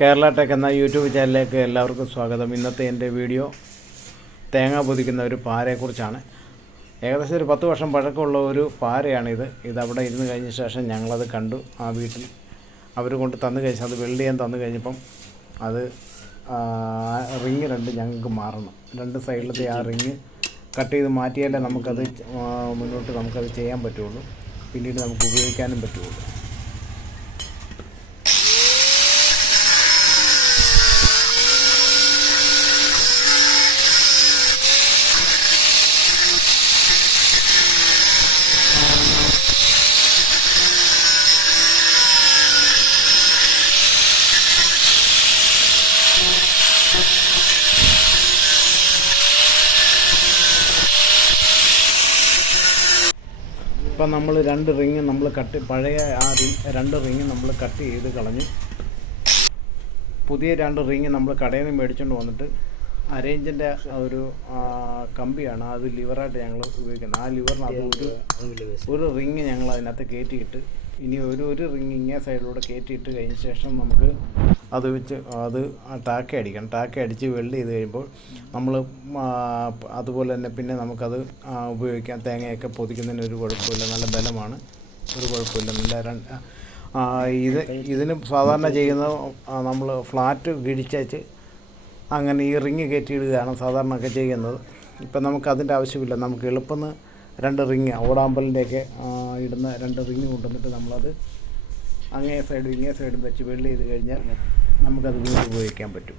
Kerala tech എന്ന YouTube ചാനലിലേക്ക് എല്ലാവർക്കും സ്വാഗതം. ഇന്നത്തെ എന്റെ വീഡിയോ തേങ്ങ പൊതിക്കുന്ന ഒരു പാരയെക്കുറിച്ചാണ് ഏകദേശം ഒരു പത്ത് വർഷം പഴക്കമുള്ള ഒരു പാരയാണിത്. ഇതവിടെ ഇരുന്ന് കഴിഞ്ഞ ശേഷം ഞങ്ങളത് കണ്ടു. ആ വീട്ടിൽ അവർ കൊണ്ട് തന്നു കഴിച്ചു അത് വെൽഡ് ചെയ്യാൻ തന്നു കഴിഞ്ഞപ്പം അത് റിങ് രണ്ട് ഞങ്ങൾക്ക് മാറണം. രണ്ട് സൈഡിലത്തെ ആ റിങ് കട്ട് ചെയ്ത് മാറ്റിയാലേ നമുക്കത് മുന്നോട്ട് നമുക്കത് ചെയ്യാൻ പറ്റുള്ളൂ. പിന്നീട് നമുക്ക് ഉപയോഗിക്കാനും പറ്റുള്ളൂ. ഇപ്പം നമ്മൾ രണ്ട് റിങ് നമ്മൾ കട്ട് പഴയ ആ റിങ് രണ്ട് റിങ് നമ്മൾ കട്ട് ചെയ്ത് കളഞ്ഞ് പുതിയ രണ്ട് റിങ് നമ്മൾ കടയിൽ നിന്ന് മേടിച്ചുകൊണ്ട് വന്നിട്ട് അരേഞ്ചിന്റെ ഒരു കമ്പിയാണ്. അത് ലിവറായിട്ട് ഞങ്ങൾ ഉപയോഗിക്കുന്നത്. ആ ലിവറിനകത്ത് ഒരു ഒരു റിങ് ഞങ്ങൾ അതിനകത്ത് കയറ്റിയിട്ട് ഇനി ഒരു ഒരു റിങ് ഇങ്ങേ സൈഡിലൂടെ കയറ്റിയിട്ട് കഴിഞ്ഞ ശേഷം നമുക്ക് അത് വെച്ച് അത് ടാക്ക അടിക്കണം. ടാക്ക അടിച്ച് വെൽഡ് ചെയ്ത് കഴിയുമ്പോൾ നമ്മൾ അതുപോലെ തന്നെ പിന്നെ നമുക്കത് ഉപയോഗിക്കാം. തേങ്ങയൊക്കെ പൊതിക്കുന്നതിന് ഒരു കുഴപ്പമില്ല. നല്ല ബലമാണ്. ഒരു കുഴപ്പമില്ല. നല്ല രണ്ട് ഇത് ഇതിന് സാധാരണ ചെയ്യുന്നത് നമ്മൾ ഫ്ലാറ്റ് വിടിച്ചേച്ച് അങ്ങനെ ഈ റിങ് കയറ്റിയിടുകയാണ് സാധാരണ ഒക്കെ ചെയ്യുന്നത്. ഇപ്പം നമുക്കതിന്റെ ആവശ്യമില്ല. നമുക്ക് എളുപ്പം രണ്ട് റിങ് ഓടാമ്പലിന്റെയൊക്കെ ഇടുന്ന രണ്ട് റിങ് കൊണ്ടുവന്നിട്ട് നമ്മളത് അങ്ങേ സൈഡും ഇങ്ങേ സൈഡും വെച്ച് വെള്ളി ചെയ്ത് കഴിഞ്ഞാൽ നമുക്കത് വീണ്ടും ഉപയോഗിക്കാൻ പറ്റും.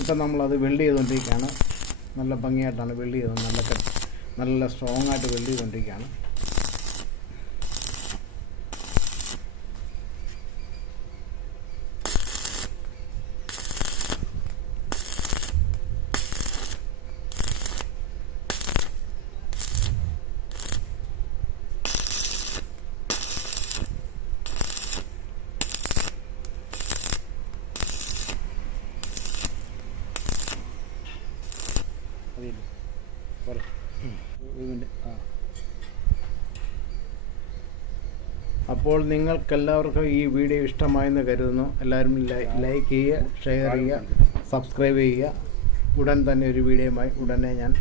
ഇപ്പം നമ്മളത് വെൽഡ് ചെയ്തുകൊണ്ടിരിക്കുകയാണ്. നല്ല ഭംഗിയായിട്ടാണ് വെൽഡ് ചെയ്തത്. നല്ല നല്ല സ്ട്രോങ് ആയിട്ട് വെൽഡ് ചെയ്തുകൊണ്ടിരിക്കുകയാണ്. അപ്പോൾ നിങ്ങൾക്കെല്ലാവർക്കും ഈ വീഡിയോ ഇഷ്ടമായെന്ന് കരുതുന്നു. എല്ലാവരും ലൈക്ക് ചെയ്യുക ഷെയർ ചെയ്യുക സബ്സ്ക്രൈബ് ചെയ്യുക. ഉടൻ തന്നെ ഒരു വീഡിയോയുമായി ഉടനെ ഞാൻ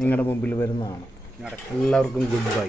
നിങ്ങളുടെ മുമ്പിൽ വരുന്നതാണ്. എല്ലാവർക്കും ഗുഡ് ബൈ.